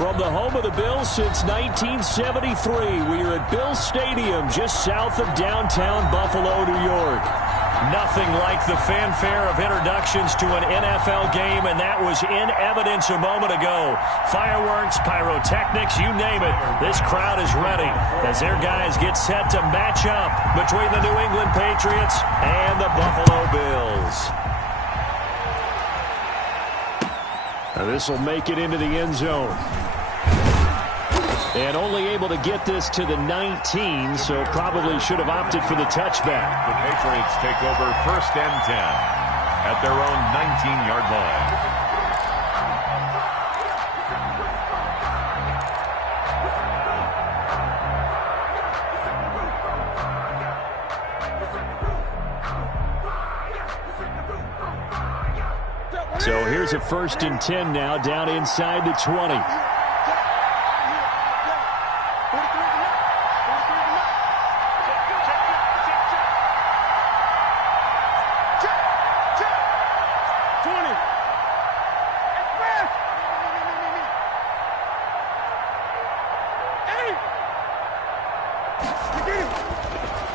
From the home of the Bills since 1973, we are at Bills Stadium just south of downtown Buffalo, New York. Nothing like the fanfare of introductions to an NFL game, and that was in evidence a moment ago. Fireworks, pyrotechnics, you name it. This crowd is ready as their guys get set to match up between the New England Patriots and the Buffalo Bills. Now this will make it into the end zone. And only able to get this to the 19, so probably should have opted for the touchback. The Patriots take over 1st and 10 at their own 19-yard line. So here's a 1st and 10 now down inside the 20.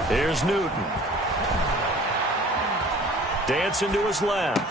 Here's Newton. Dancing to his left.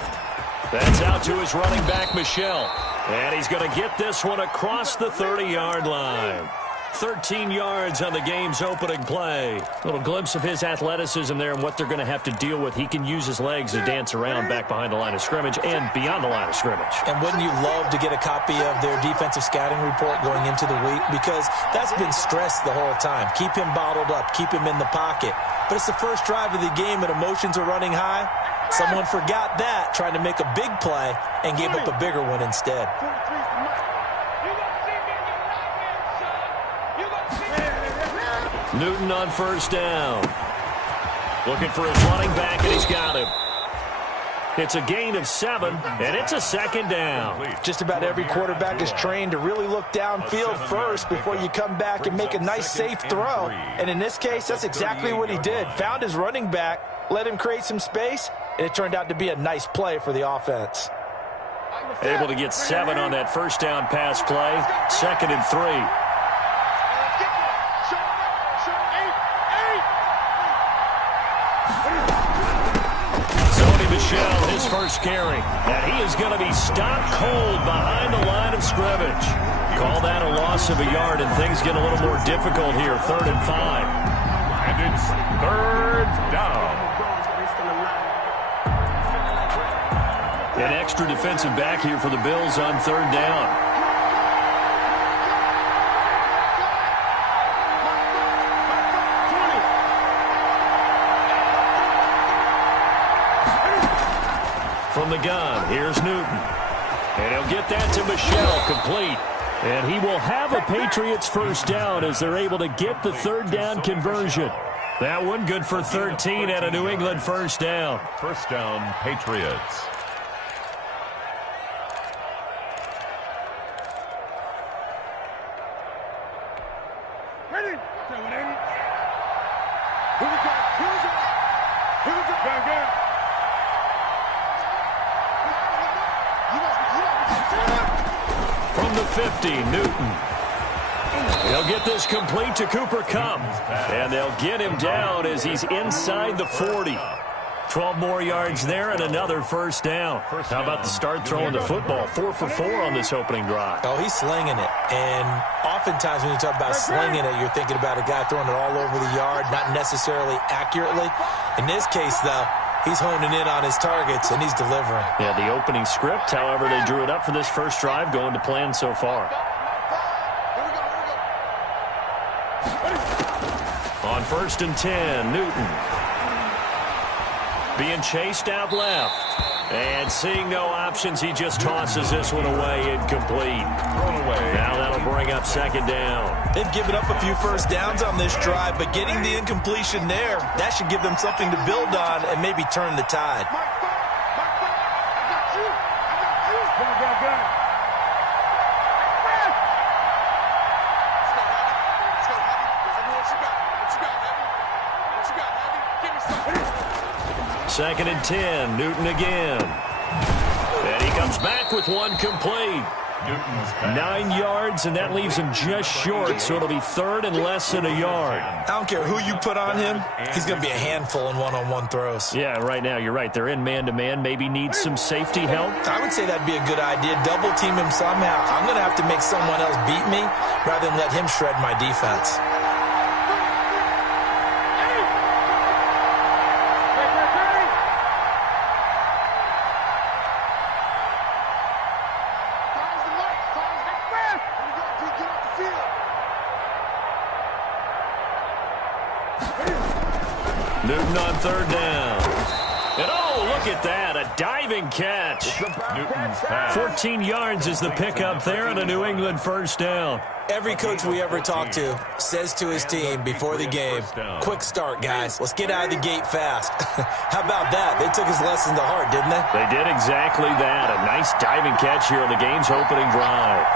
That's out to his running back, Michel. And he's going to get this one across the 30-yard line. 13 yards on the game's opening play. A little glimpse of his athleticism there and what they're going to have to deal with. He can use his legs to dance around back behind the line of scrimmage and beyond the line of scrimmage. And wouldn't you love to get a copy of their defensive scouting report going into the week? Because that's been stressed the whole time. Keep him bottled up. Keep him in the pocket. But it's the first drive of the game and emotions are running high. Someone forgot that, trying to make a big play, and gave up a bigger one instead. Newton on 1st down. Looking for his running back, and he's got him. It's a gain of 7, and it's a 2nd down. Just about every quarterback is trained to really look downfield first before you come back and make a nice, safe throw. And in this case, that's exactly what he did. Found his running back, let him create some space, and it turned out to be a nice play for the offense. Able to get 7 on that 1st down pass play. 2nd and 3. Michel, his first carry, and he is going to be stopped cold behind the line of scrimmage. Call that a loss of a yard, and things get a little more difficult here. 3rd and 5. And it's 3rd down. An extra defensive back here for the Bills on 3rd down. From the gun, here's Newton. And he'll get that to Michel, complete. And he will have a Patriots 1st down as they're able to get the 3rd down conversion. That one good for 13 and a New England 1st down. 1st down, Patriots. Ready? From the 50, Newton. They'll get this complete to Cooper Kupp. And they'll get him down as he's inside the 40. 12 more yards there and another 1st down. How about the start throwing the football? 4 for 4 on this opening drive. Oh, he's slinging it. And oftentimes when you talk about slinging it, you're thinking about a guy throwing it all over the yard, not necessarily accurately. In this case, though, he's honing in on his targets, and he's delivering. Yeah, the opening script, however, they drew it up for this first drive, going to plan so far. On 1st and 10, Newton. Being chased out left. And seeing no options, he just tosses this one away, incomplete. Thrown away. Now that'll bring up 2nd down. They've given up a few 1st downs on this drive, but getting the incompletion there, that should give them something to build on and maybe turn the tide. Second and 10, Newton again. And he comes back with one complete. 9 yards, and that leaves him just short, so it'll be third and less than a yard. I don't care who you put on him. He's going to be a handful in one-on-one throws. Yeah, right now, you're right. They're in man-to-man. Maybe need some safety help. I would say that'd be a good idea. Double team him somehow. I'm going to have to make someone else beat me rather than let him shred my defense. Newton on third down. And oh, look at that, a diving catch. 14 yards is the pickup there and a New England first down. Every coach we ever talk to says to his team before the game, quick start, guys. Let's get out of the gate fast. How about that? They took his lesson to heart, didn't they? They did exactly that. A nice diving catch here on the game's opening drive.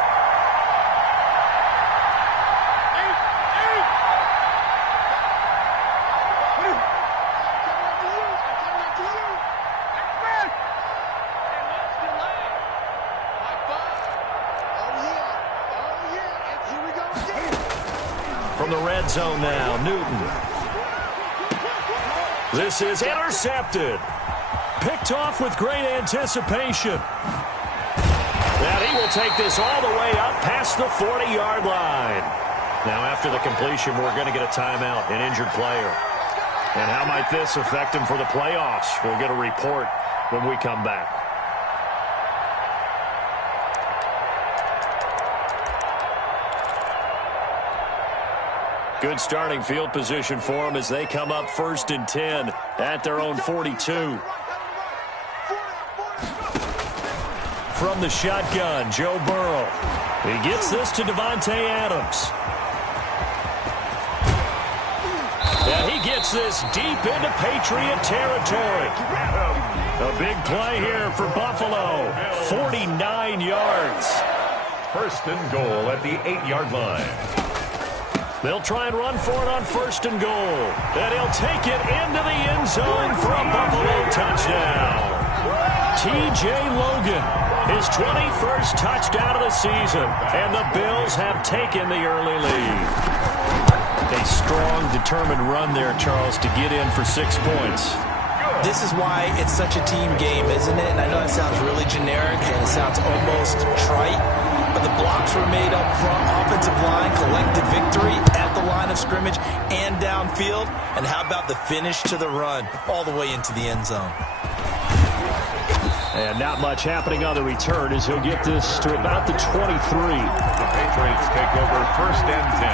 From the red zone now, Newton. This is intercepted. Picked off with great anticipation. And he will take this all the way up past the 40-yard line. Now after the completion, we're going to get a timeout, an injured player. And how might this affect him for the playoffs? We'll get a report when we come back. Good starting field position for them as they come up 1st and 10 at their own 42. From the shotgun, Joe Burrow. He gets this to Davante Adams. And he gets this deep into Patriot territory. A big play here for Buffalo. 49 yards. 1st and goal at the 8-yard line. They'll try and run for it on 1st and goal. And he'll take it into the end zone for a Buffalo touchdown. T.J. Logan, his 21st touchdown of the season. And the Bills have taken the early lead. A strong, determined run there, Charles, to get in for 6 points. This is why it's such a team game, isn't it? And I know it sounds really generic and it sounds almost trite, but the blocks were made up front, offensive line, collected victory at the line of scrimmage and downfield. And how about the finish to the run all the way into the end zone? And not much happening on the return as he'll get this to about the 23. The Patriots take over 1st and 10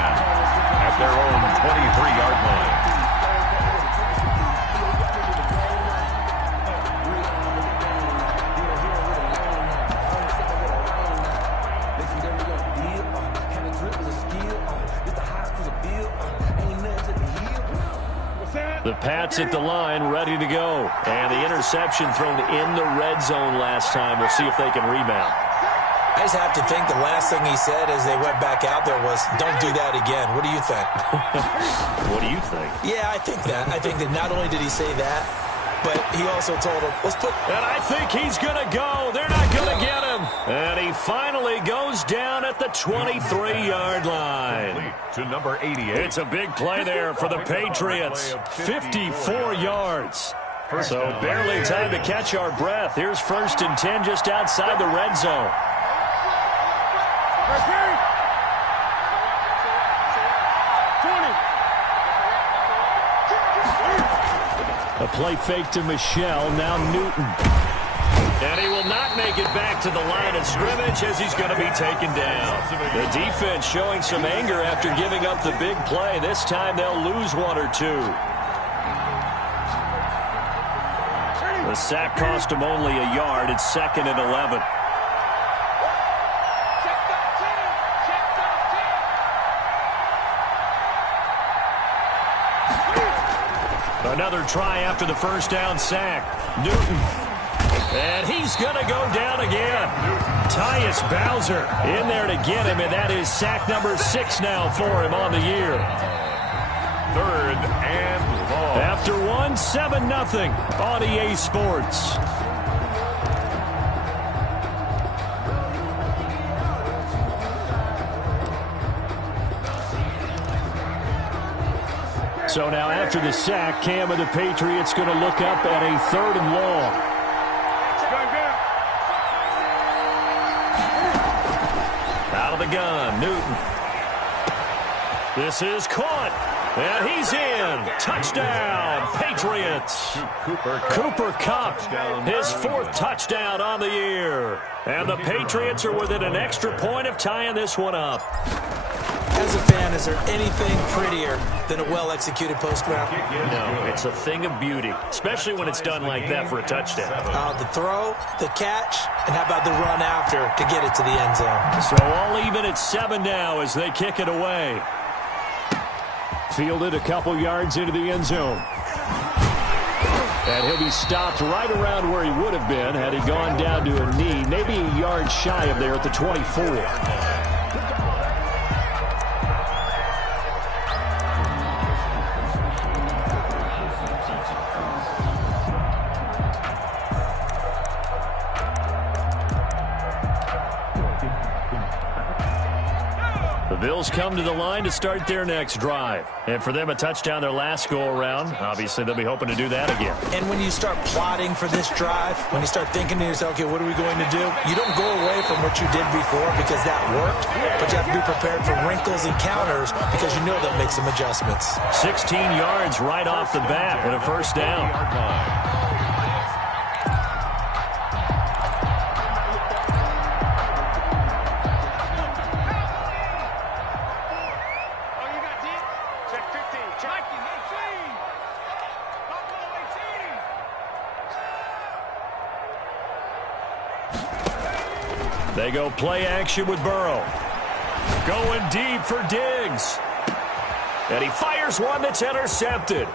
at their own 23-yard line. The Pats at the line, ready to go. And the interception thrown in the red zone last time. We'll see if they can rebound. I just have to think the last thing he said as they went back out there was, don't do that again. What do you think? What do you think? Yeah, I think that. I think that not only did he say that, but he also told him, let's put... And I think he's going to go. They're not going to get him. And he finally goes down at the 23-yard line. To number 88. It's a big play there for the Patriots. 54 yards. So barely time to catch our breath. Here's 1st and 10 just outside the red zone. A play fake to Michelle, now Newton. And he will not make it back to the line of scrimmage as he's going to be taken down. The defense showing some anger after giving up the big play. This time they'll lose 1 or 2. The sack cost him only a yard. It's 2nd and 11. Another try after the 1st down sack. Newton. And he's going to go down again. Tyus Bowser in there to get him, and that is sack number 6 now for him on the year. 3rd and long. After 7-0 on EA Sports. So now after the sack, Cam and the Patriots going to look up at a 3rd and long. Out of the gun, Newton. This is caught, and he's in. Touchdown, Patriots. Cooper Kupp, his 4th touchdown on the year. And the Patriots are within an extra point of tying this one up. As a fan, is there anything prettier than a well-executed post route? No, it's a thing of beauty, especially when it's done like that for a touchdown. The throw, the catch, and how about the run after to get it to the end zone? So all even at 7 now as they kick it away. Fielded a couple yards into the end zone. And he'll be stopped right around where he would have been had he gone down to a knee, maybe a yard shy of there at the 24. The Bills come to the line to start their next drive. And for them, a touchdown their last go-around. Obviously, they'll be hoping to do that again. And when you start plotting for this drive, when you start thinking to yourself, okay, what are we going to do? You don't go away from what you did before because that worked, but you have to be prepared for wrinkles and counters because you know they'll make some adjustments. 16 yards right off the bat and a 1st down. They go play action with Burrow. Going deep for Diggs. And he fires one that's intercepted.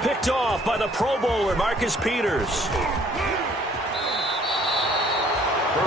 Picked off by the Pro Bowler, Marcus Peters.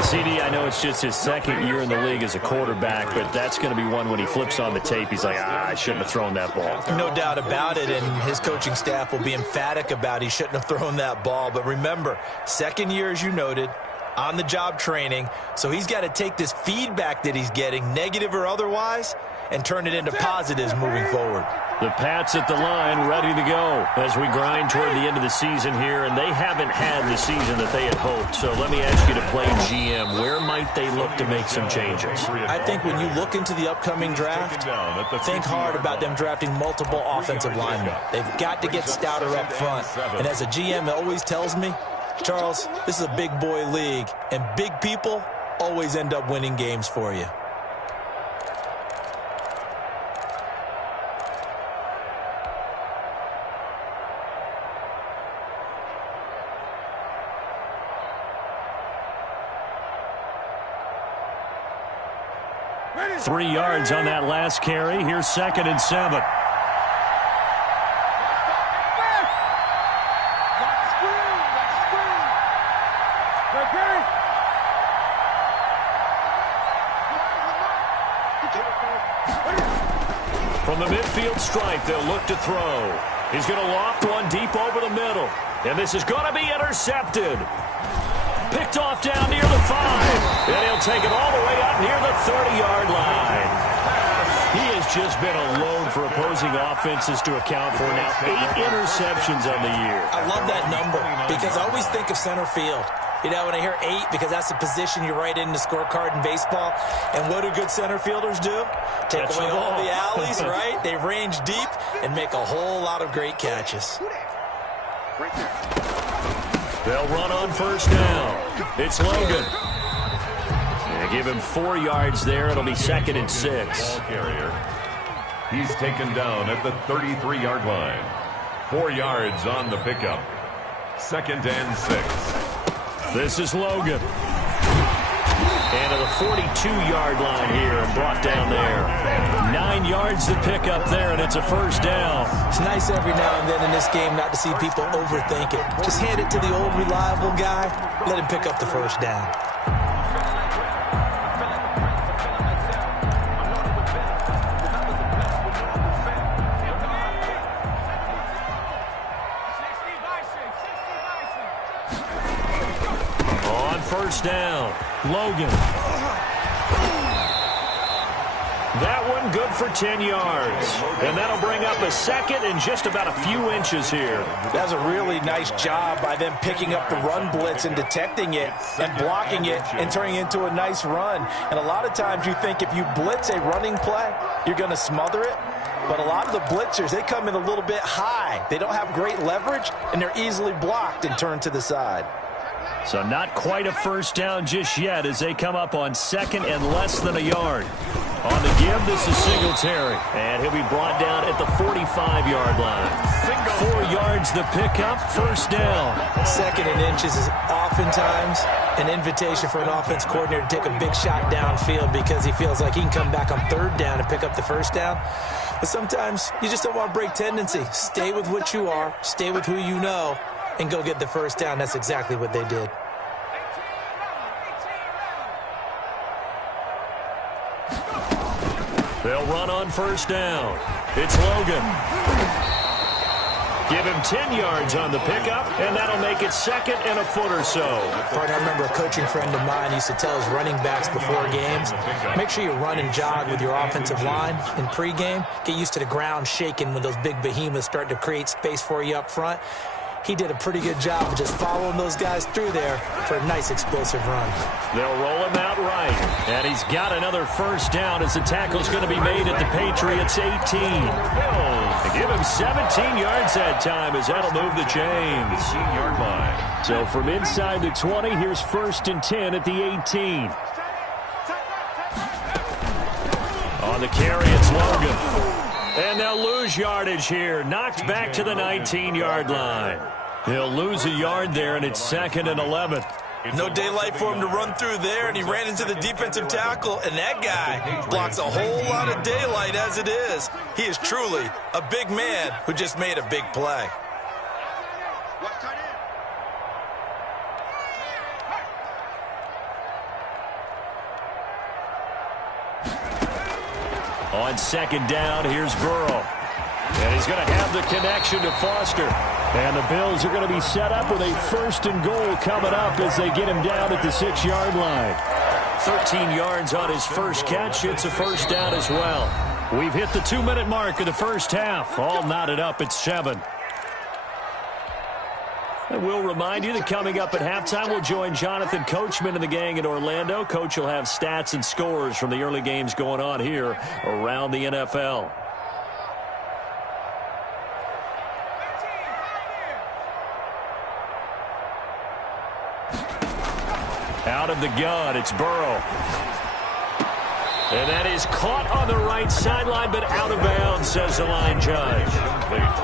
CD, I know it's just his 2nd year in the league as a quarterback, but that's going to be one when he flips on the tape, he's like, I shouldn't have thrown that ball. No doubt about it, and his coaching staff will be emphatic about he shouldn't have thrown that ball. But remember, 2nd year, as you noted, on-the-job training, so he's got to take this feedback that he's getting, negative or otherwise, and turn it into positives moving forward. The Pats at the line, ready to go as we grind toward the end of the season here, and they haven't had the season that they had hoped. So let me ask you to play GM. Where might they look to make some changes? I think when you look into the upcoming draft, think hard about them drafting multiple offensive linemen. They've got to get stouter up front. And as a GM, it always tells me, Charles, this is a big boy league, and big people always end up winning games for you. Ready. 3 yards on that last carry. Here's 2nd and 7. From the midfield stripe, they'll look to throw. He's going to loft one deep over the middle. And this is going to be intercepted. Picked off down near the 5. And he'll take it all the way up near the 30-yard line. He has just been alone for opposing offenses to account for now 8 interceptions on the year. I love that number because I always think of center field. You know, when I hear 8, because that's the position you write in the scorecard in baseball. And what do good center fielders do? Take away all the alleys, right? They range deep and make a whole lot of great catches. They'll run on 1st down. It's Logan. They give him 4 yards there. It'll be 2nd and 6. Ball carrier. He's taken down at the 33-yard line. 4 yards on the pickup. 2nd and 6. This is Logan. And to the 42-yard line here and brought down there. 9 yards to pick up there, and it's a 1st down. It's nice every now and then in this game not to see people overthink it. Just hand it to the old reliable guy. Let him pick up the 1st down. On 1st down, Logan. That one good for 10 yards. And that'll bring up a second and just about a few inches here. That's a really nice job by them picking up the run blitz and detecting it and blocking it and turning it into a nice run. And a lot of times you think if you blitz a running play, you're going to smother it. But a lot of the blitzers, they come in a little bit high. They don't have great leverage, and they're easily blocked and turned to the side. So not quite a first down just yet as they come up on second and less than a yard. On the give, this is Singletary. And he'll be brought down at the 45-yard line. 4 yards the pickup, first down. Second and inches is oftentimes an invitation for an offense coordinator to take a big shot downfield because he feels like he can come back on third down and pick up the first down. But sometimes you just don't want to break tendency. Stay with what you are, stay with who you know, and go get the first down. That's exactly what they did. They'll run on first down. It's Logan. Give him 10 yards on the pickup, and that'll make it second and a foot or so. I remember a coaching friend of mine used to tell his running backs before games, make sure you run and jog with your offensive line in pregame. Get used to the ground shaking when those big behemoths start to create space for you up front. He did a pretty good job of just following those guys through there for a nice explosive run. They'll roll him out right. And he's got another first down as the tackle's going to be made at the Patriots' 18. They give him 17 yards that time as that'll move the chains. 18-yard line. So from inside the 20, here's first and 10 at the 18. On the carry, it's Logan. And they'll lose yardage here. Knocked back to the 19-yard line. He'll lose a yard there, and it's second and 11. No daylight for him to run through there, and he ran into the defensive tackle, and that guy blocks a whole lot of daylight as it is. He is truly a big man who just made a big play. On second down, here's Burrow. And he's going to have the connection to Foster. And the Bills are going to be set up with a first and goal coming up as they get him down at the 6-yard line. 13 yards on his first catch. It's a first down as well. We've hit the 2-minute mark of the first half. All knotted up at 7. And we'll remind you that coming up at halftime, we'll join Jonathan Coachman and the gang in Orlando. Coach will have stats and scores from the early games going on here around the NFL. Out of the gun, it's Burrow. And that is caught on the right sideline, but out of bounds, says the line judge.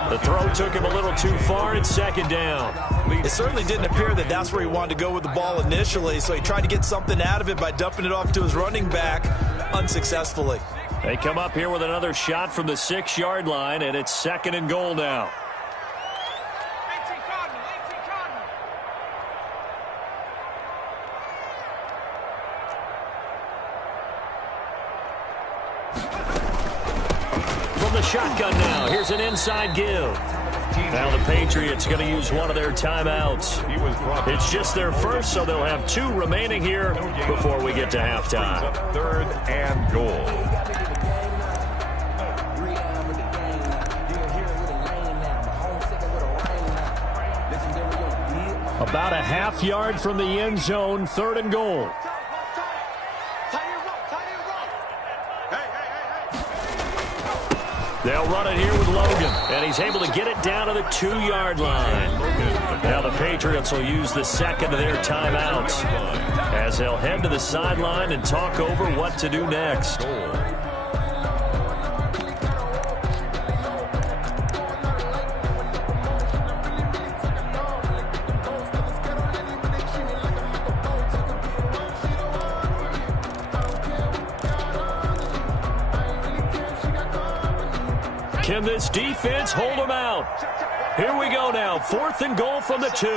The throw took him a little too far. It's second down. It certainly didn't appear that that's where he wanted to go with the ball initially, so he tried to get something out of it by dumping it off to his running back unsuccessfully. They come up here with another shot from the 6-yard line, and it's second and goal now. The shotgun now. Here's an inside give. Now the Patriots going to use one of their timeouts. It's just their first, so they'll have 2 remaining here before we get to halftime. Third and goal. About a half yard from the end zone, third and goal. They'll run it here with Logan, and he's able to get it down to the 2-yard line. Now the Patriots will use the second of their timeouts as they'll head to the sideline and talk over what to do next. Can this defense hold them out? Here we go now. 4th and goal from the 2.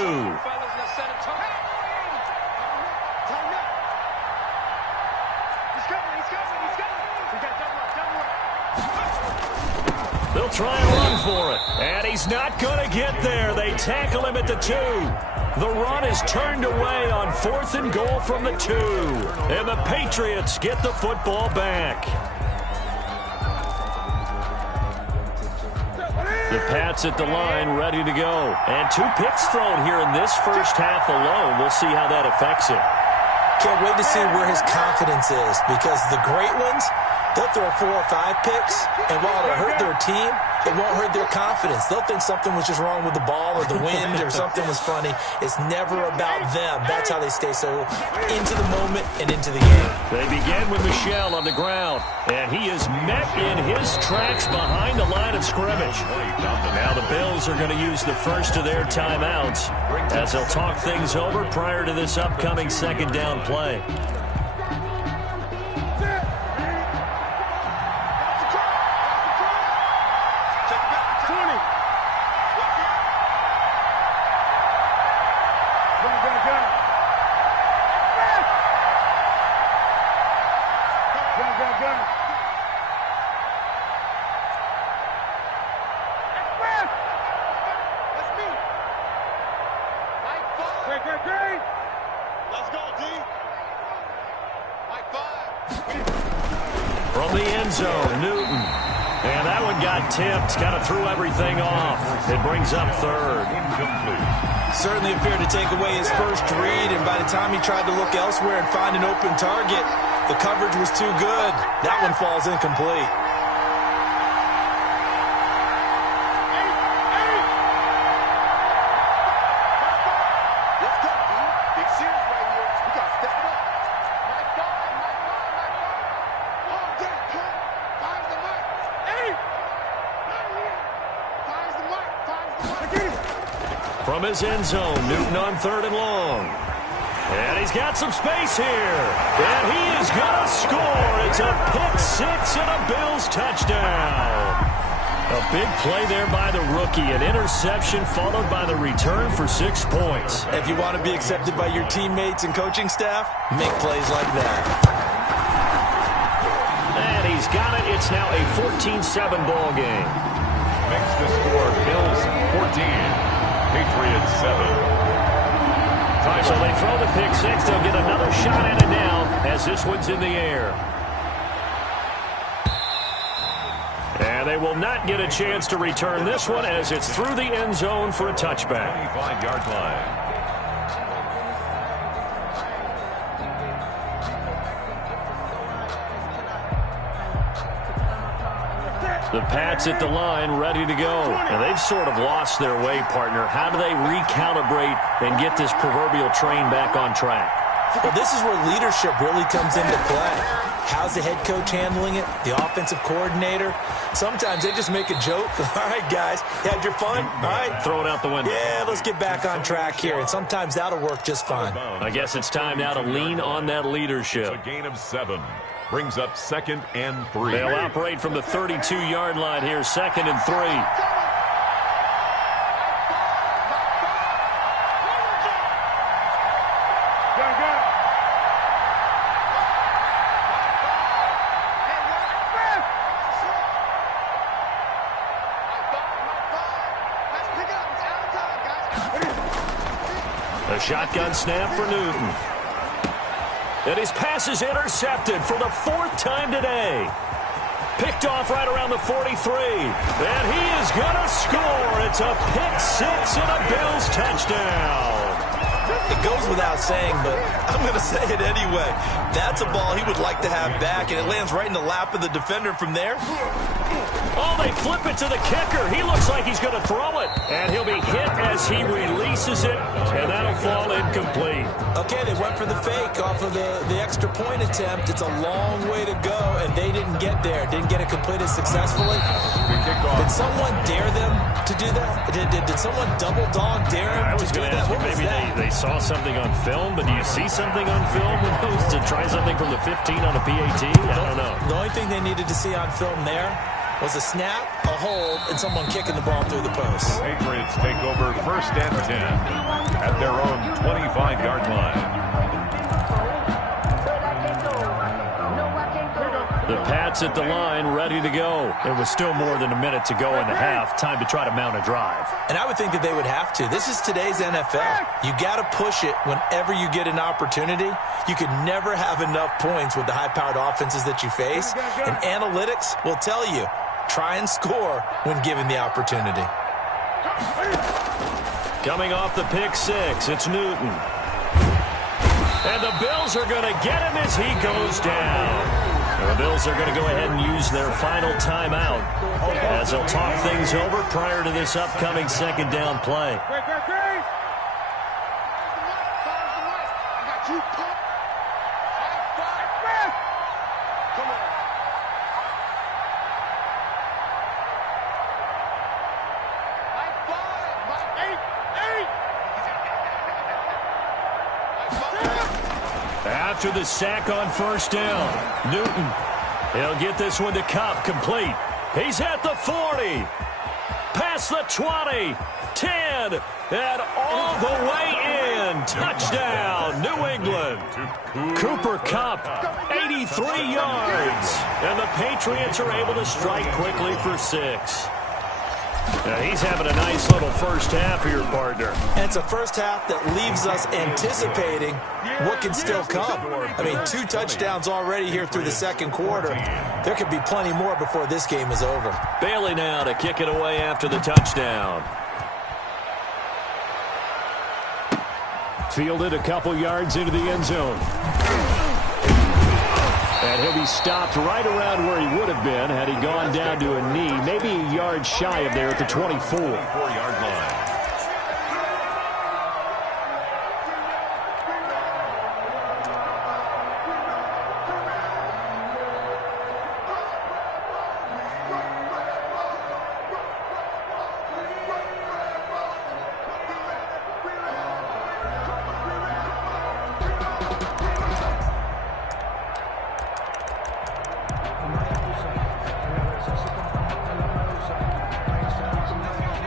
They'll try and run for it. And he's not going to get there. They tackle him at the 2. The run is turned away on 4th and goal from the 2. And the Patriots get the football back. The Pats at the line, ready to go. And 2 picks thrown here in this first half alone. We'll see how that affects him. Can't wait to see where his confidence is, because the great ones, they'll throw 4 or 5 picks, and while it'll hurt their team, it won't hurt their confidence. They'll think something was just wrong with the ball or the wind or something was funny. It's never about them. That's how they stay so into the moment and into the game. They begin with Michel on the ground, and he is met in his tracks behind the line of scrimmage. Now the Bills are going to use the first of their timeouts as they'll talk things over prior to this upcoming second down play. From the end zone, Newton. And that one got tipped, kind of threw everything off. It brings up third. Certainly appeared to take away his first read, and by the time he tried to look elsewhere and find an open target, the coverage was too good. That one falls incomplete. From his end zone, Newton on 3rd and long. And he's got some space here. And he is going to score. It's a pick-6 and a Bills touchdown. A big play there by the rookie. An interception followed by the return for 6 points. If you want to be accepted by your teammates and coaching staff, make plays like that. And he's got it. It's now a 14-7 ball game. Makes the score Bills 14. Patriots 7. So they throw the pick-6. They'll get another shot at it now as this one's in the air. And they will not get a chance to return this one as it's through the end zone for a touchback. 25-yard line. The Pats at the line, ready to go. And they've sort of lost their way, partner. How do they recalibrate and get this proverbial train back on track? Well, this is where leadership really comes into play. How's the head coach handling it? The offensive coordinator? Sometimes they just make a joke. All right, guys, you had your fun? All right. Throw it out the window. Yeah, let's get back on track here. And sometimes that'll work just fine. I guess it's time now to lean on that leadership. A gain of 7. Brings up 2nd and 3. They'll operate from the 32-yard line here, 2nd and 3. A shotgun snap for Newton. And his pass is intercepted for the 4th time today. Picked off right around the 43. And he is going to score. It's a pick-6 and a Bills touchdown. It goes without saying, but I'm going to say it anyway. That's a ball he would like to have back, and it lands right in the lap of the defender from there. Oh, they flip it to the kicker. He looks like he's going to throw it. And he'll be hit as he releases it, and that'll fall incomplete. Okay, they went for the fake off of the extra point attempt. It's a long way to go, and they didn't get there. Didn't get it completed successfully. Did someone dare them to do that? Did someone double dog dare him to do that? What was that? Maybe they saw something on film, but do you see something on film with those to try something from the 15 on a PAT? I don't know. The only thing they needed to see on film there was a snap, a hold, and someone kicking the ball through the post. Patriots take over 1st and 10 at their own 25-yard line. The Pats at the line, ready to go. It was still more than a minute to go in the half. Time to try to mount a drive. And I would think that they would have to. This is today's NFL. You got to push it whenever you get an opportunity. You could never have enough points with the high-powered offenses that you face. And analytics will tell you try and score when given the opportunity. Coming off the pick six, it's Newton. And the Bills are going to get him as he goes down. The Bills are going to go ahead and use their final timeout as they'll talk things over prior to this upcoming second down play. After the sack on first down, Newton, he'll get this one to Kupp, complete. He's at the 40, past the 20, 10, and all the way in. Touchdown, New England. Cooper Kupp, 83 yards. And the Patriots are able to strike quickly for 6. Now he's having a nice little first half here, partner. And it's a first half that leaves us anticipating what can still come. I mean, 2 touchdowns already here through the second quarter. There could be plenty more before this game is over. Bailey now to kick it away after the touchdown. Fielded a couple yards into the end zone. And he'll be stopped right around where he would have been had he gone down to a knee, maybe a yard shy of there at the 24-yard line.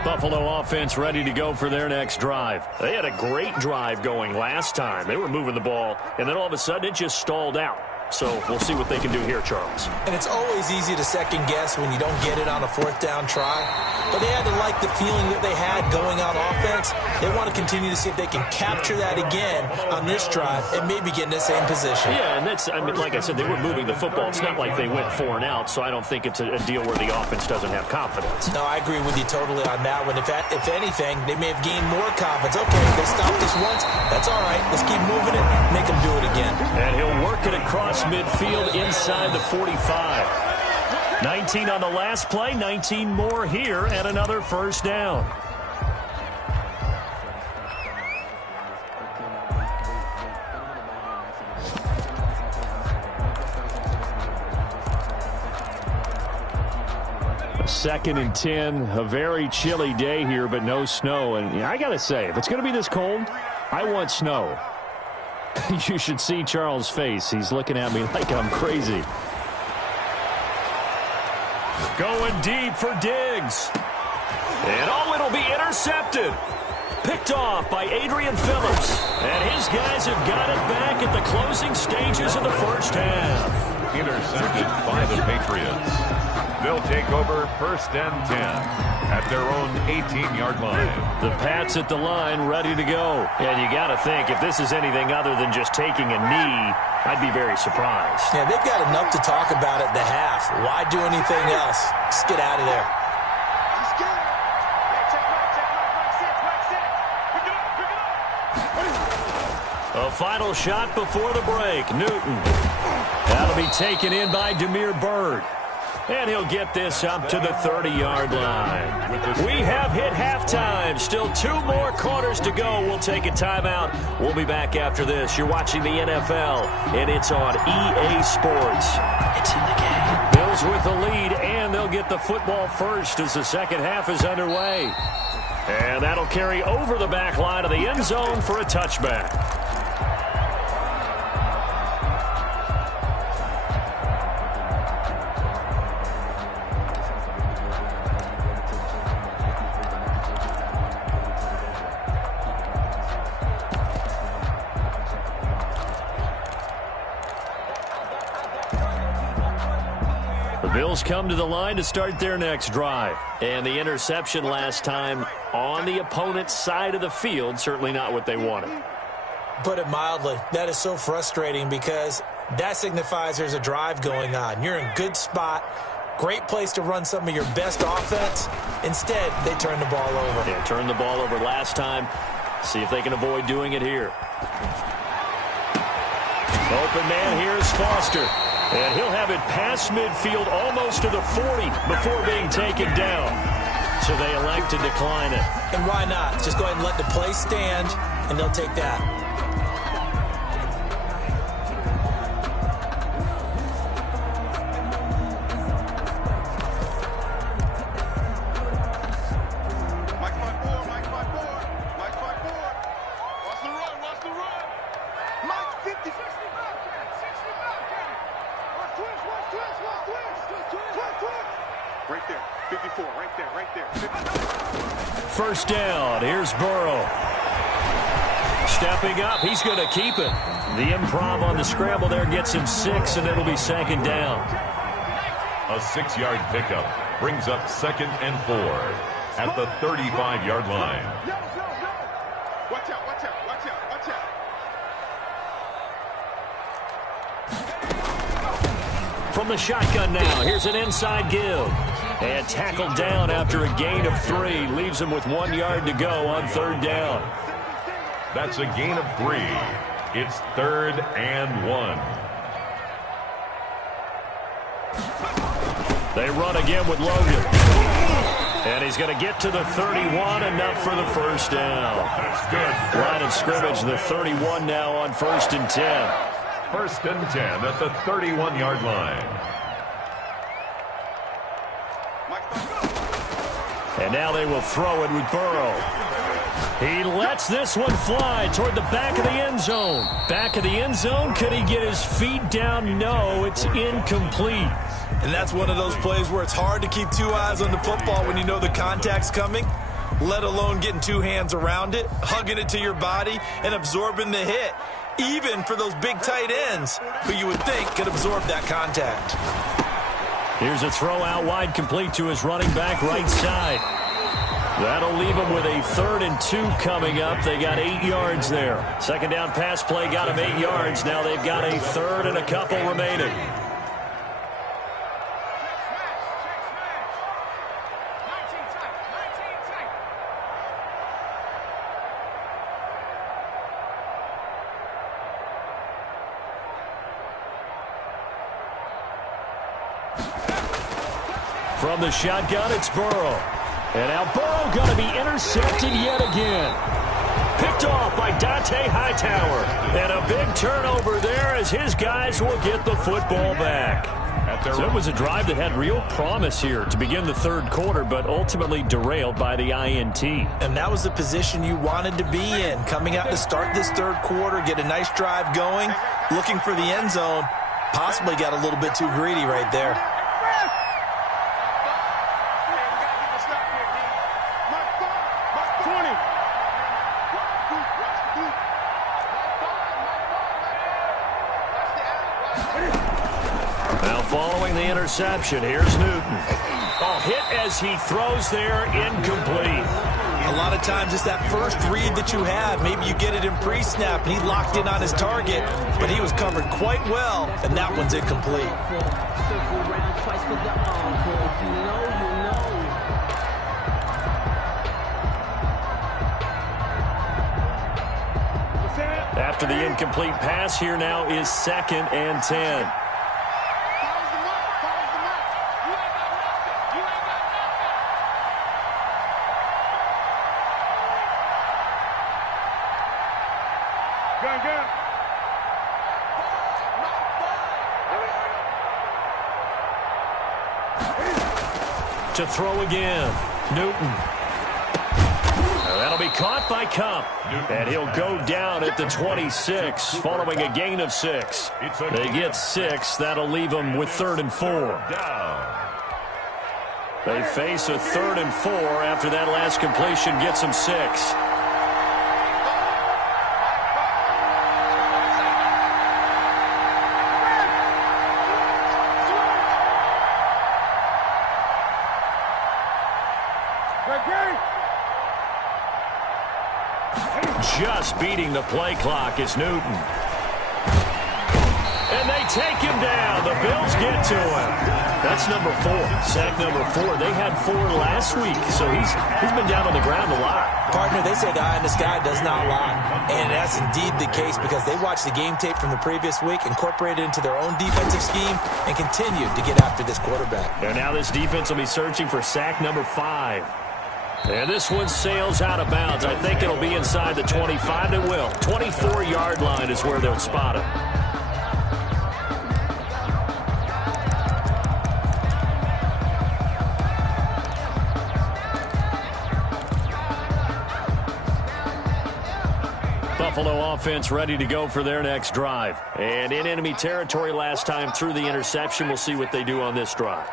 Buffalo offense ready to go for their next drive. They had a great drive going last time. They were moving the ball, and then all of a sudden it just stalled out. So we'll see what they can do here, Charles. And it's always easy to second guess when you don't get it on a fourth down try. But they had to like the feeling that they had going on offense. They want to continue to see if they can capture that again on this drive and maybe get in the same position. Yeah, and that's, I mean, like I said, they were moving the football. It's not like they went 4 and out, so I don't think it's a deal where the offense doesn't have confidence. No, I agree with you totally on that one. If anything, they may have gained more confidence. Okay, they stopped us once. That's all right. Let's keep moving it. Make them do it again. And he'll work it across midfield inside the 45. 19 on the last play, 19 more here, and another first down. Second and 10, a very chilly day here, but no snow. And I got to say, if it's going to be this cold, I want snow. You should see Charles' face. He's looking at me like I'm crazy. Going deep for Diggs. And it'll be intercepted. Picked off by Adrian Phillips. And his guys have got it back at the closing stages of the first half. Intercepted by the Patriots. They'll take over first and 10 at their own 18-yard line. The Pats at the line ready to go. And you got to think, if this is anything other than just taking a knee, I'd be very surprised. Yeah, they've got enough to talk about at the half. Why do anything else? Just get out of there. A final shot before the break. Newton. That'll be taken in by Damiere Byrd. And he'll get this up to the 30-yard line. We have hit halftime. Still 2 more quarters to go. We'll take a timeout. We'll be back after this. You're watching the NFL, and it's on EA Sports. It's in the game. Bills with the lead, and they'll get the football first as the second half is underway. And that'll carry over the back line of the end zone for a touchback. Bills come to the line to start their next drive. And the interception last time on the opponent's side of the field, certainly not what they wanted. Put it mildly, that is so frustrating because that signifies there's a drive going on. You're in good spot. Great place to run some of your best offense. Instead, they turn the ball over. Yeah, turned the ball over last time. See if they can avoid doing it here. Open man, here's Foster. And he'll have it past midfield almost to the 40 before being taken down. So they elect to decline it. And why not? Just go ahead and let the play stand, and they'll take that. Right there, 54, right there. 54. First down, here's Burrow. Stepping up, he's going to keep it. The improv on the scramble there gets him 6, and it'll be second down. A 6-yard pickup brings up 2nd and 4 at the 35-yard line. Watch out. From the shotgun now, here's an inside give. And tackled down after a gain of 3. Leaves him with 1 yard to go on 3rd down. That's a gain of 3. It's 3rd and 1. They run again with Logan. And he's going to get to the 31, enough for the first down. That's good. Line of scrimmage, the 31 now on 1st and 10. 1st and 10 at the 31-yard line. And now they will throw it with Burrow. He lets this one fly toward the back of the end zone. Back of the end zone, could he get his feet down? No, it's incomplete. And that's one of those plays where it's hard to keep 2 eyes on the football when you know the contact's coming, let alone getting 2 hands around it, hugging it to your body, and absorbing the hit. Even for those big tight ends who you would think could absorb that contact. Here's a throw out wide, complete to his running back right side. That'll leave him with a 3rd and 2 coming up. They got 8 yards there. Second down pass play got him 8 yards. Now they've got a 3rd and a couple remaining. From the shotgun, it's Burrow. And now Burrow going to be intercepted yet again. Picked off by Dante Hightower. And a big turnover there as his guys will get the football back. So it was a drive that had real promise here to begin the 3rd quarter, but ultimately derailed by the INT. And that was the position you wanted to be in. Coming out to start this 3rd quarter, get a nice drive going, looking for the end zone. Possibly got a little bit too greedy right there. Following the interception, here's Newton. Oh, hit as he throws there, incomplete. A lot of times it's that first read that you have. Maybe you get it in pre-snap, and he locked in on his target, but he was covered quite well, and that one's incomplete. After the incomplete pass, here now is 2nd and 10. To throw again, Newton. That'll be caught by Cup. And he'll go down at the 26, following a gain of 6. They get 6. That'll leave them with 3rd and 4. They face a 3rd and 4 after that last completion gets them 6. Just beating the play clock is Newton. And they take him down. The Bills get to him. That's number 4. Sack number 4. They had 4 last week, so he's been down on the ground a lot. Partner, they say the eye in the sky does not lie. And that's indeed the case because they watched the game tape from the previous week, incorporated it into their own defensive scheme, and continued to get after this quarterback. And now this defense will be searching for sack number 5. And this one sails out of bounds. I think it'll be inside the 25. It will. 24-yard line is where they'll spot it. Buffalo offense ready to go for their next drive. And in enemy territory last time through the interception. We'll see what they do on this drive.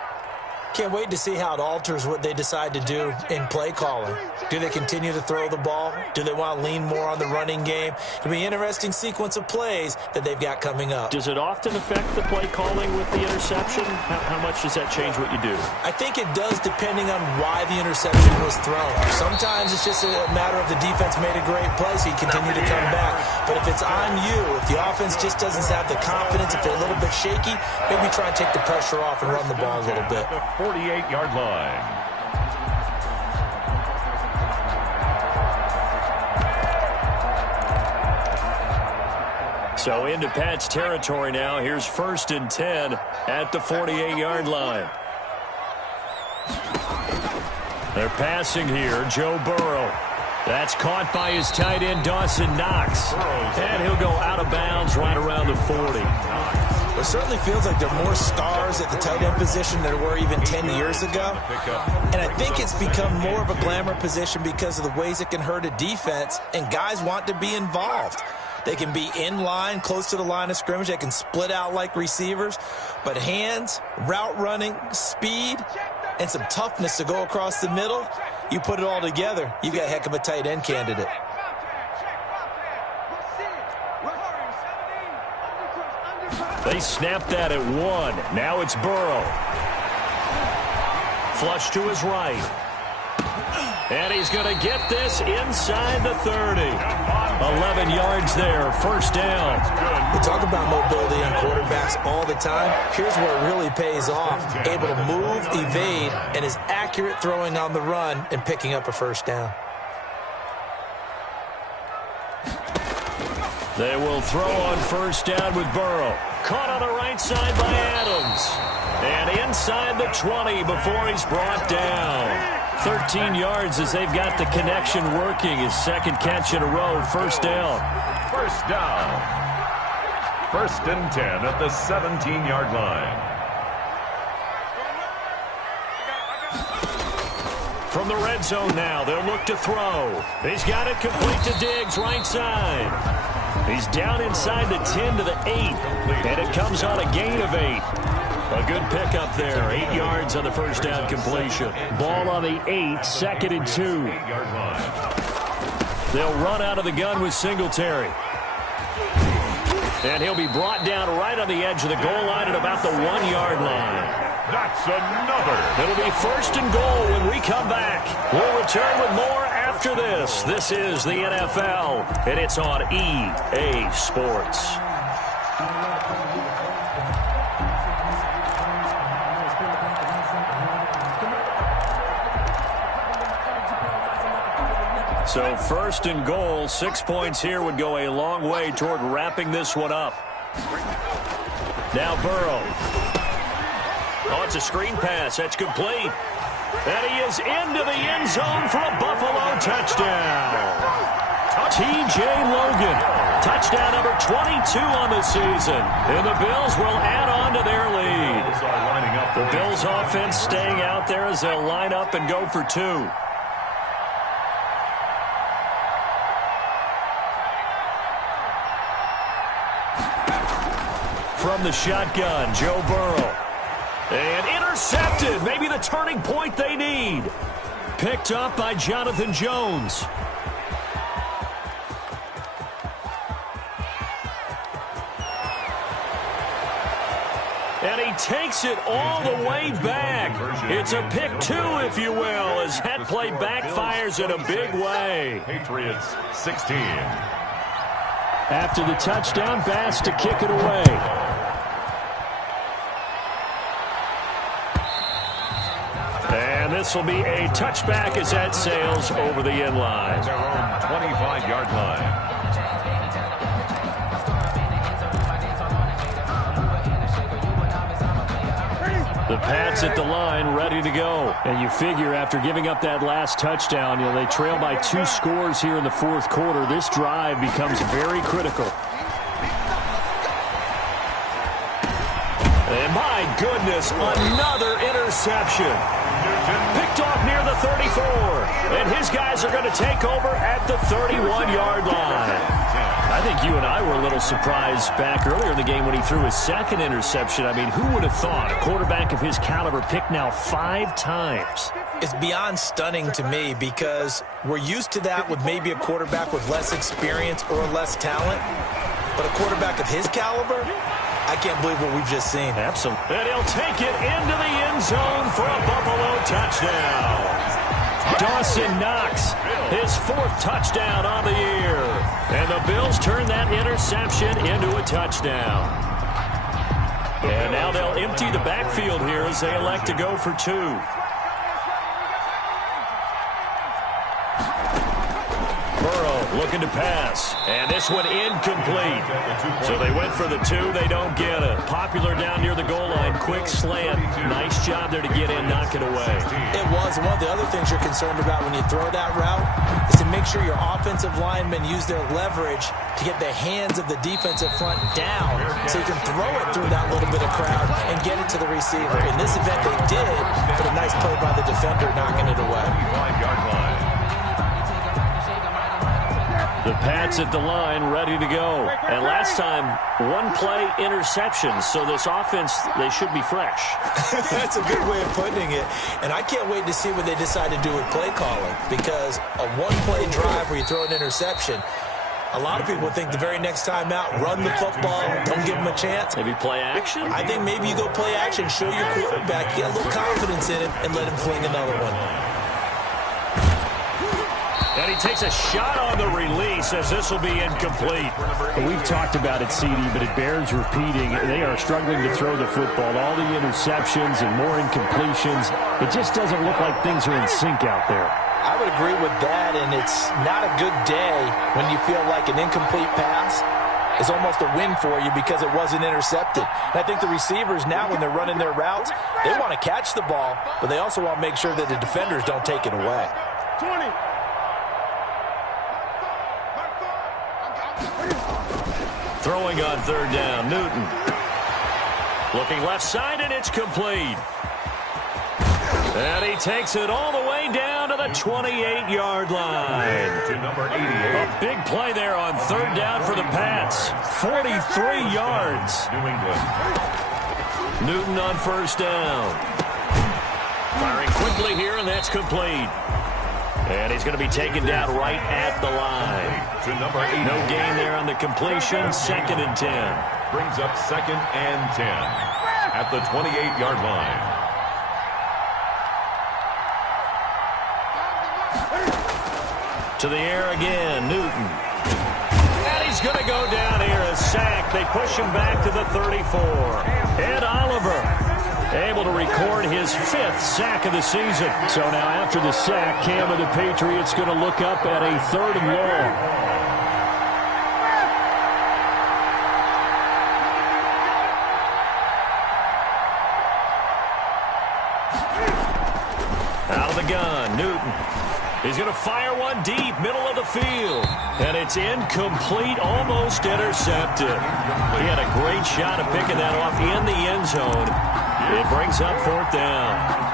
Can't wait to see how it alters what they decide to do in play calling. Do they continue to throw the ball? Do they want to lean more on the running game? It'll be an interesting sequence of plays that they've got coming up. Does it often affect the play calling with the interception? How much does that change what you do? I think it does depending on why the interception was thrown. Sometimes it's just a matter of the defense made a great play, so you continue to come back. But if it's on you, if the offense just doesn't have the confidence, if they're a little bit shaky, maybe try and take the pressure off and run the ball a little bit. 48-yard line. So into Pat's territory now. Here's 1st and 10 at the 48-yard line. They're passing here. Joe Burrow. That's caught by his tight end, Dawson Knox. And he'll go out of bounds right around the 40. It certainly feels like there are more stars at the tight end position than there were even 10 years ago. And I think it's become more of a glamour position because of the ways it can hurt a defense, and guys want to be involved. They can be in line, close to the line of scrimmage. They can split out like receivers. But hands, route running, speed, and some toughness to go across the middle, you put it all together, you've got a heck of a tight end candidate. They snapped that at 1. Now it's Burrow. Flush to his right. And he's going to get this inside the 30. 11 yards there, 1st down. We talk about mobility on quarterbacks all the time. Here's where it really pays off. Able to move, evade, and is accurate throwing on the run and picking up a 1st down. They will throw on 1st down with Burrow. Caught on the right side by Adams. And inside the 20 before he's brought down. 13 yards as they've got the connection working. His 2nd catch in a row, 1st down. 1st down. 1st and 10 at the 17-yard line. From the red zone now, they'll look to throw. He's got it complete to Diggs, right side. He's down inside the 10 to the 8, and it comes on a gain of 8. A good pickup there, 8 yards on the 1st down completion. Ball on the 8, 2nd and 2. They'll run out of the gun with Singletary. And he'll be brought down right on the edge of the goal line at about the 1-yard line. That's another. It'll be 1st and goal when we come back. We'll return with more after this. This is the NFL, and it's on EA Sports. So 1st and goal, 6 points here would go a long way toward wrapping this one up. Now Burrow. Oh, it's a screen pass. That's complete. And he is into the end zone for a Buffalo touchdown. T.J. Logan. Touchdown number 22 on the season. And the Bills will add on to their lead. The Bills offense staying out there as they'll line up and go for 2. From the shotgun, Joe Burrow. And intercepted. Maybe the turning point they need. Picked up by Jonathan Jones. And he takes it all the way back. It's a pick 2, if you will, as that play backfires in a big way. Patriots 16. After the touchdown, Bass to kick it away. this will be a touchback as that sails over the end line. Their own 25-yard line. The Pats at the line, ready to go. And you figure after giving up that last touchdown, they trail by 2 scores here in the fourth quarter. This drive becomes very critical. And my goodness, another interception. Picked off near the 34. And his guys are going to take over at the 31-yard line. I think you and I were a little surprised back earlier in the game when he threw his second interception. I mean, who would have thought a quarterback of his caliber picked now 5 times? It's beyond stunning to me because we're used to that with maybe a quarterback with less experience or less talent. But a quarterback of his caliber, I can't believe what we've just seen. Absolutely. And he'll take it into the end zone for a Buffalo touchdown. Dawson Knox, his 4th touchdown on the year. And the Bills turn that interception into a touchdown. And now they'll empty the backfield here as they elect to go for 2. Looking to pass, and this one incomplete. So they went for the 2, they don't get it. Popular down near the goal line, quick slant. Nice job there to get in, knock it away. It was. One of the other things you're concerned about when you throw that route is to make sure your offensive linemen use their leverage to get the hands of the defensive front down so you can throw it through that little bit of crowd and get it to the receiver. In this event, they did, but a nice play by the defender knocking it away. 5-yard line. The Pats at the line, ready to go. And last time, 1-play interception. So this offense, they should be fresh. That's a good way of putting it. And I can't wait to see what they decide to do with play calling. Because a 1-play drive where you throw an interception, a lot of people think the very next time out, run the football, don't give them a chance. Maybe play action? I think maybe you go play action, show your quarterback, get a little confidence in him, and let him fling another one. And he takes a shot on the release as this will be incomplete. We've talked about it, CD, but it bears repeating. They are struggling to throw the football. All the interceptions and more incompletions. It just doesn't look like things are in sync out there. I would agree with that, and it's not a good day when you feel like an incomplete pass is almost a win for you because it wasn't intercepted. And I think the receivers now, when they're running their routes, they want to catch the ball, but they also want to make sure that the defenders don't take it away. 20. Throwing on 3rd down, Newton. Looking left side, and it's complete. And he takes it all the way down to the 28-yard line. To number 88. A big play there on 3rd down for the Pats. 43 yards. New England. Newton on 1st down. Firing quickly here, and that's complete. And he's going to be taken down right at the line. To number 8. No gain there on the completion. 2nd and 10. Brings up 2nd and 10 at the 28-yard line. To the air again, Newton. And he's going to go down here, a sack. They push him back to the 34. Ed Oliver able to record his 5th sack of the season. So now after the sack, Cam of the Patriots going to look up at a 3rd and long. Out of the gun, Newton. He's going to fire one deep, middle of the field. And it's incomplete, almost intercepted. He had a great shot of picking that off in the end zone. It brings up 4th down.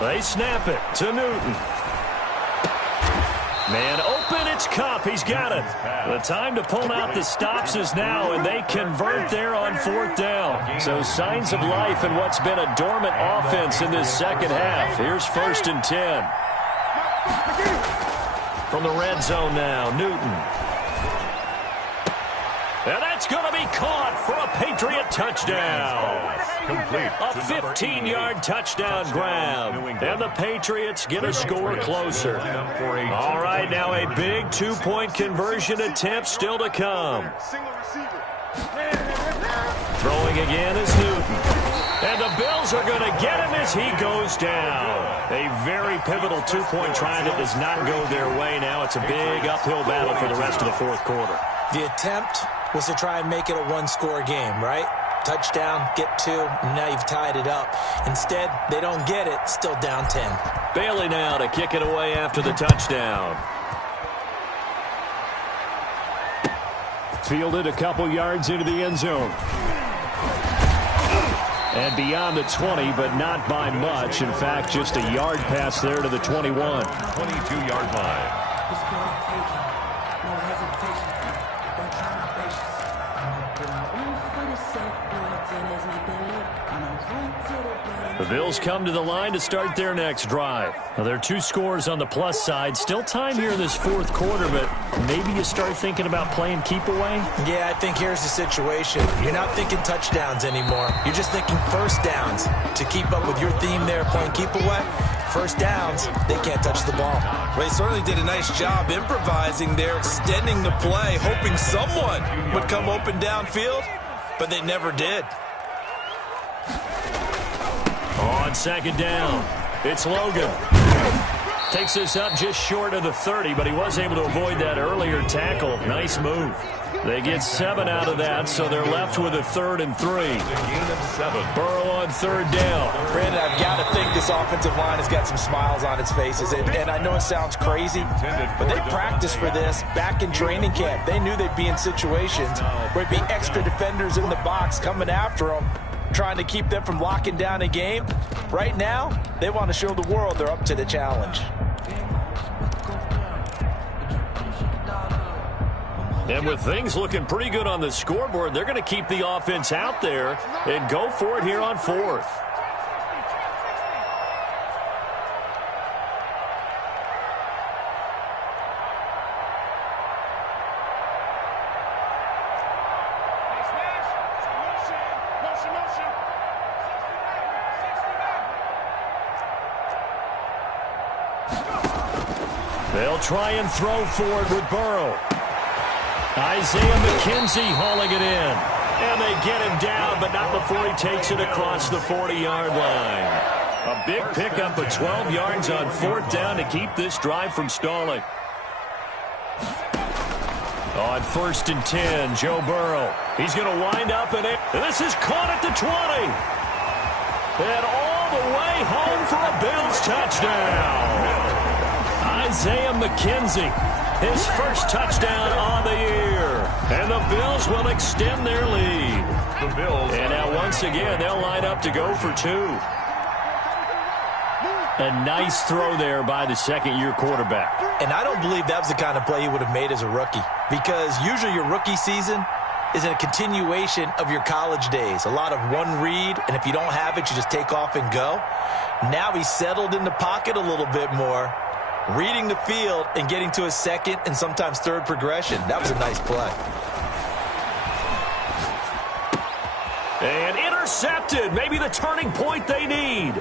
They snap it to Newton. Man open, it's Cup. He's got it. The time to pull out the stops is now, and they convert there on 4th down. So signs of life in what's been a dormant offense in this second half. Here's 1st and 10. From the red zone now, Newton. And that's going to be caught for a Patriot touchdown. Complete. A 15-yard touchdown grab. And the Patriots get a score closer. All right, now a big 2-point conversion attempt still to come. Throwing again is Newton. And the Bills are going to get him as he goes down. A very pivotal 2-point try that does not go their way now. It's a big uphill battle for the rest of the 4th quarter. The attempt was to try and make it a one-score game, right? Touchdown, get 2, and now you've tied it up. Instead, they don't get it, still down 10. Bailey now to kick it away after the touchdown. Fielded a couple yards into the end zone. And beyond the 20, but not by much. In fact, just a yard pass there to the 21. 22-yard line. The Bills come to the line to start their next drive. Now, there are 2 scores on the plus side. Still time here in this 4th quarter, but maybe you start thinking about playing keep away? Yeah, I think here's the situation. You're not thinking touchdowns anymore. You're just thinking first downs. To keep up with your theme there, playing keep away, first downs, they can't touch the ball. Well, they certainly did a nice job improvising there, extending the play, hoping someone would come open downfield, but they never did. On 2nd down, it's Logan. Takes this up just short of the 30, but he was able to avoid that earlier tackle. Nice move. They get 7 out of that, so they're left with a 3rd and 3. Gain of 7. Burrow on 3rd down. Brandon, I've got to think this offensive line has got some smiles on its faces. And I know it sounds crazy, but they practiced for this back in training camp. They knew they'd be in situations where it'd be extra defenders in the box coming after them, trying to keep them from locking down a game. Right now, they want to show the world they're up to the challenge. And with things looking pretty good on the scoreboard, they're going to keep the offense out there and go for it here on 4th. They'll try and throw forward with Burrow. Isaiah McKenzie hauling it in. And they get him down, but not before he takes it across the 40-yard line. A big pickup of 12 yards on 4th down to keep this drive from stalling. On 1st and 10, Joe Burrow. He's going to wind up in it. And this is caught at the 20. And all the way home for a Bills touchdown. Isaiah McKenzie, his first touchdown on the year. And the Bills will extend their lead. The Bills. And now once again, they'll line up to go for 2. A nice throw there by the second-year quarterback. And I don't believe that was the kind of play he would have made as a rookie, because usually your rookie season is a continuation of your college days. A lot of one read, and if you don't have it, you just take off and go. Now he's settled in the pocket a little bit more, reading the field and getting to his second and sometimes third progression. That was a nice play. And intercepted. Maybe the turning point they need.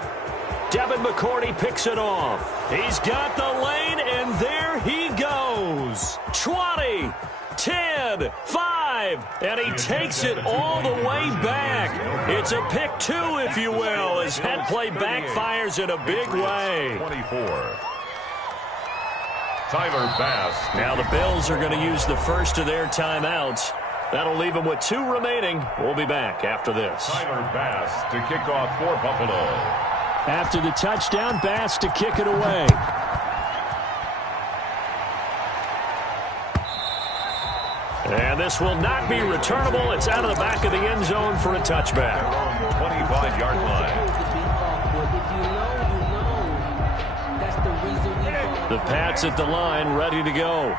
Devin McCourty picks it off. He's got the lane, and there he goes. 20, 10, 5, and he takes it all the way back. It's a pick 2, if you will, as that play backfires in a big way. 24. Tyler Bass. Now the Bills are going to use the first of their timeouts. That'll leave them with 2 remaining. We'll be back after this. Tyler Bass to kick off for Buffalo. After the touchdown, Bass to kick it away. And this will not be returnable. It's out of the back of the end zone for a touchback. 25-yard line. The Pats at the line, ready to go.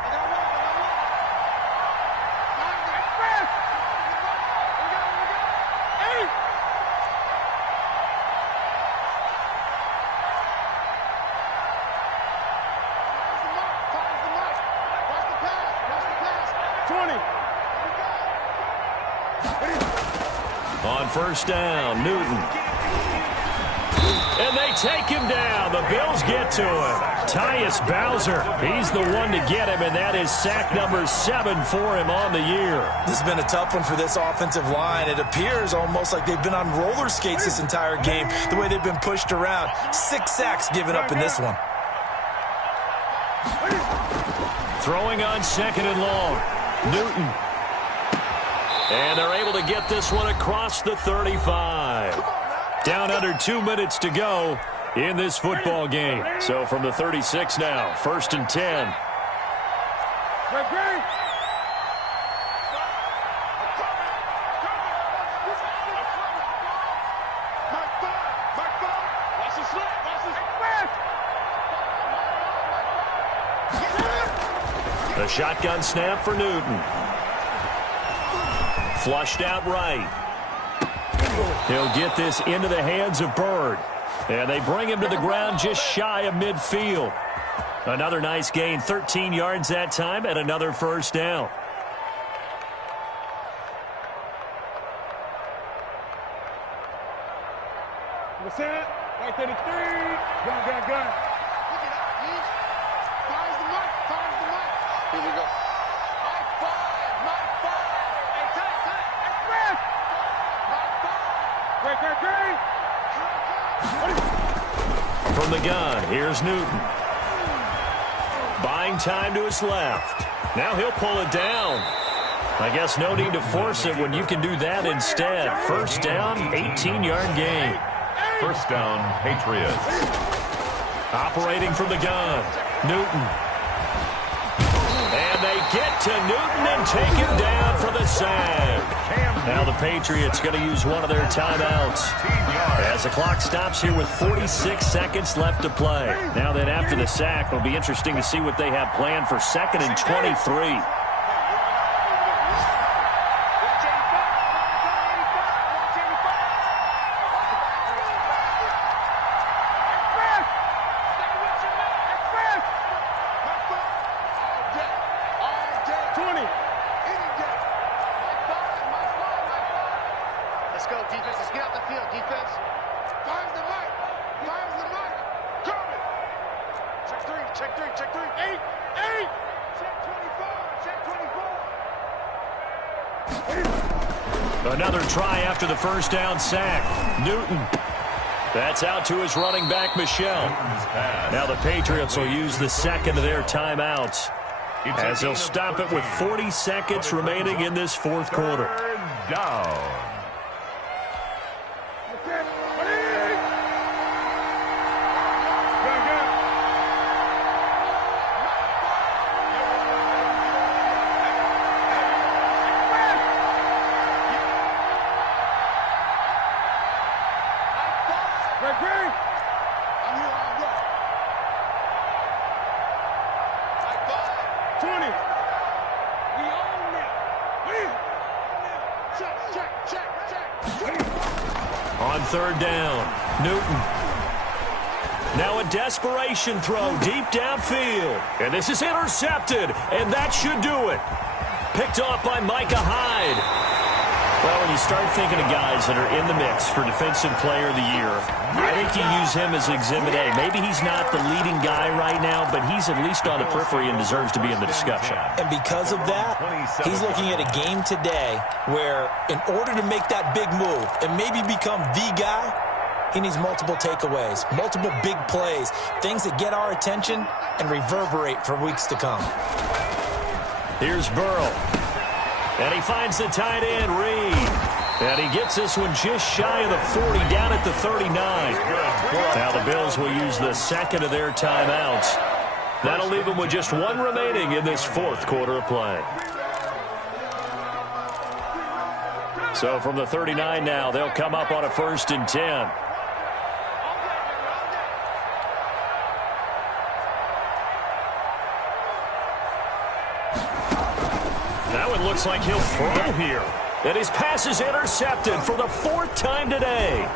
On first down, Newton. And they take him down. The Bills get to him. Tyus Bowser, he's the one to get him, and that is sack number 7 for him on the year. This has been a tough one for this offensive line. It appears almost like they've been on roller skates this entire game, the way they've been pushed around. 6 sacks given up in this one. Throwing on second and long. Newton. And they're able to get this one across the 35. Down under 2 minutes to go in this football game. So from the 36 now, 1st and 10. A shotgun snap for Newton. Flushed out right. He'll get this into the hands of Bird. And they bring him to the ground just shy of midfield. Another nice gain, 13 yards that time, and another first down. What's that? Right there to 3. Gun. Look at that. Fires the mic. Here we go. Mike 5. Hey, tight. Express. Mike 5. Great. From the gun, here's Newton. Buying time to his left. Now he'll pull it down. I guess no need to force it when you can do that instead. First down, 18-yard gain. First down, Patriots. Operating from the gun, Newton. And they get to Newton and take him down for the sack. Now the Patriots going to use one of their timeouts as the clock stops here with 46 seconds left to play. Now then after the sack, it'll be interesting to see what they have planned for 2nd and 23. Another try after the first down sack. Newton. That's out to his running back, Michel. Now the Patriots will use the second of their timeouts as they'll stop it with 40 seconds remaining in this fourth quarter. Down. On third down, Newton. Now a desperation throw deep downfield. And this is intercepted, and that should do it. Picked off by Micah Hyde. Well, when you start thinking of guys that are in the mix for Defensive Player of the Year, I think you use him as Exhibit A. Maybe he's not the leading guy right now, but he's at least on the periphery and deserves to be in the discussion. And because of that, he's looking at a game today where in order to make that big move and maybe become the guy, he needs multiple takeaways, multiple big plays, things that get our attention and reverberate for weeks to come. Here's Burrow. And he finds the tight end, Reed. And he gets this one just shy of the 40, down at the 39. Now the Bills will use the second of their timeouts. That'll leave them with just one remaining in this fourth quarter of play. So from the 39 now, they'll come up on a 1st and 10. Now it looks like he'll throw here. And his pass is intercepted for the 4th time today.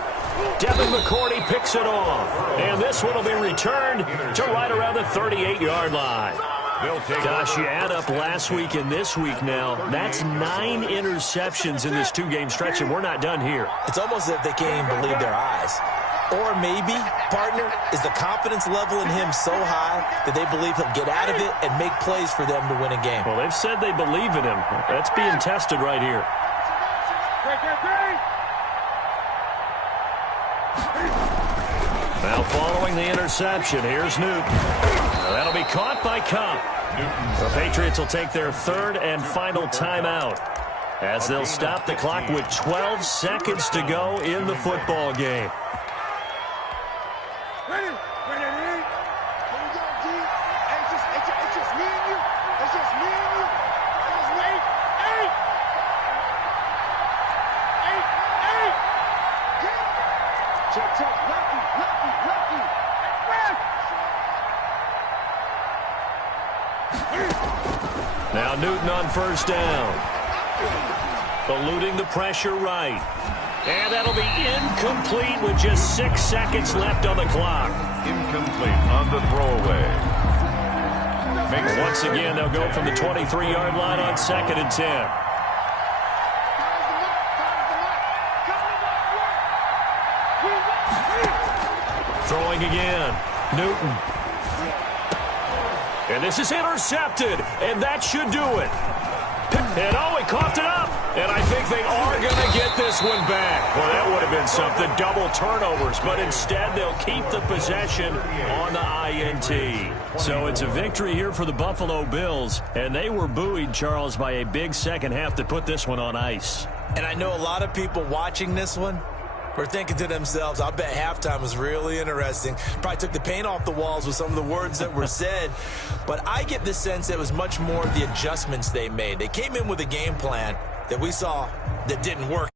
Devin McCourty picks it off. And this one will be returned to right around the 38-yard line. Gosh, you add up last week and this week now. That's 9 interceptions in this 2-game stretch, and we're not done here. It's almost as if they can't even believe their eyes. Or maybe, partner, is the confidence level in him so high that they believe he'll get out of it and make plays for them to win a game. Well, they've said they believe in him. That's being tested right here. Now following the interception, here's Newton. That'll be caught by Cup. The Patriots will take their 3rd and final timeout as they'll stop the clock with 12 seconds to go in the football game. Now Newton on 1st down. Eluding the pressure right. And that'll be incomplete with just 6 seconds left on the clock. Incomplete on the throwaway. Once again, they'll go from the 23-yard line on 2nd and 10. Throwing again. Newton. And this is intercepted, and that should do it. And oh, he coughed it up. And I think they are going to get this one back. Well, that would have been something, double turnovers. But instead, they'll keep the possession on the INT. So it's a victory here for the Buffalo Bills. And they were buoyed, Charles, by a big second half to put this one on ice. And I know a lot of people watching this one were thinking to themselves, I bet halftime was really interesting. Probably took the paint off the walls with some of the words that were said. But I get the sense it was much more the adjustments they made. They came in with a game plan that we saw that didn't work